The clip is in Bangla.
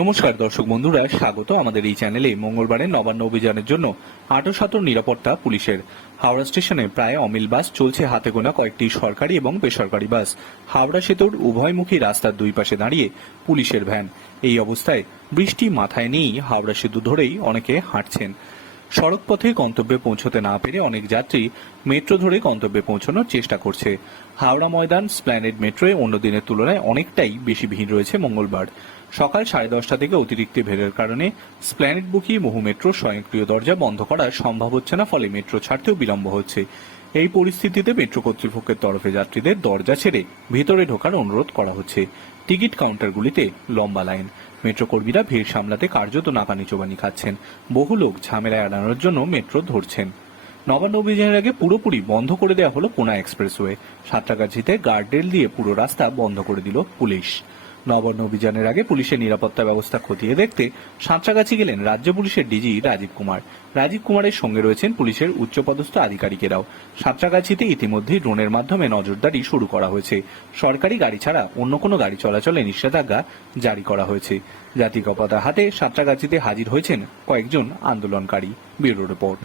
নমস্কার দর্শক বন্ধুরা স্বাগত আমাদের এই চ্যানেলে মঙ্গলবারের নবান্ন অভিযানের জন্য আটো শত নিরাপত্তা পুলিশের হাওড়া স্টেশনে প্রায় অমিল বাস চলছে হাতে গোনা কয়েকটি সরকারি এবং বেসরকারি বাস হাওড়া সেতুর উভয়মুখী রাস্তার দুই পাশে দাঁড়িয়ে পুলিশের ভ্যান এই অবস্থায় বৃষ্টি মাথায় নিয়েই হাওড়া সেতু ধরেই অনেকে হাঁটছেন সড়কপথে গন্তব্যে পৌঁছতে না পেরে অনেক যাত্রী মেট্রো ধরে গন্তব্যে পৌঁছানোর চেষ্টা করছে হাওড়া ময়দান স্প্ল্যানেড মেট্রোয় অন্য দিনের তুলনায় অনেকটাই বেশি ভিড় রয়েছে মঙ্গলবার সকাল সাড়ে দশটা থেকে অতিরিক্ত ভেড়ের কারণে স্প্ল্যানেড বুকি মহু মেট্রো স্বয়ংক্রিয় দরজা বন্ধ করা সম্ভব হচ্ছে না ফলে মেট্রো ছাড়তেও বিলম্ব হচ্ছে এই পরিস্থিতিতে মেট্রো কর্তৃপক্ষের তরফে যাত্রীদের দরজা ছেড়ে ভেতরে ঢোকার অনুরোধ করা হচ্ছে টিকিট কাউন্টারগুলিতে লম্বা লাইন মেট্রো কর্মীরা ভিড় সামলাতে কার্যত নাকানি চোবানি খাচ্ছেন বহু লোক ঝামেলায় এড়ানোর জন্য মেট্রো ধরছেন নবান্ন অভিযানের আগে পুরোপুরি বন্ধ করে দেওয়া হলো কোনা এক্সপ্রেসওয়ে সাতটাগাছিতে গার্ডেল দিয়ে পুরো রাস্তা বন্ধ করে দিল পুলিশ নবান্ন অভিযানের আগে পুলিশের নিরাপত্তা ব্যবস্থা খতিয়ে দেখতে সাঁতরাগাছি গেলেন রাজ্য পুলিশের ডিজি রাজীব কুমার রাজীব কুমারের সঙ্গে রয়েছেন পুলিশের উচ্চপদস্থ আধিকারিকেরাও সাঁতরাগাছিতে ইতিমধ্যেই ড্রোনের মাধ্যমে নজরদারি শুরু করা হয়েছে সরকারি গাড়ি ছাড়া অন্য কোনো গাড়ি চলাচলে নিষেধাজ্ঞা জারি করা হয়েছে জাতীয় হাতে সাঁতরাগাছিতে হাজির হয়েছেন কয়েকজন আন্দোলনকারী ব্যুরো রিপোর্ট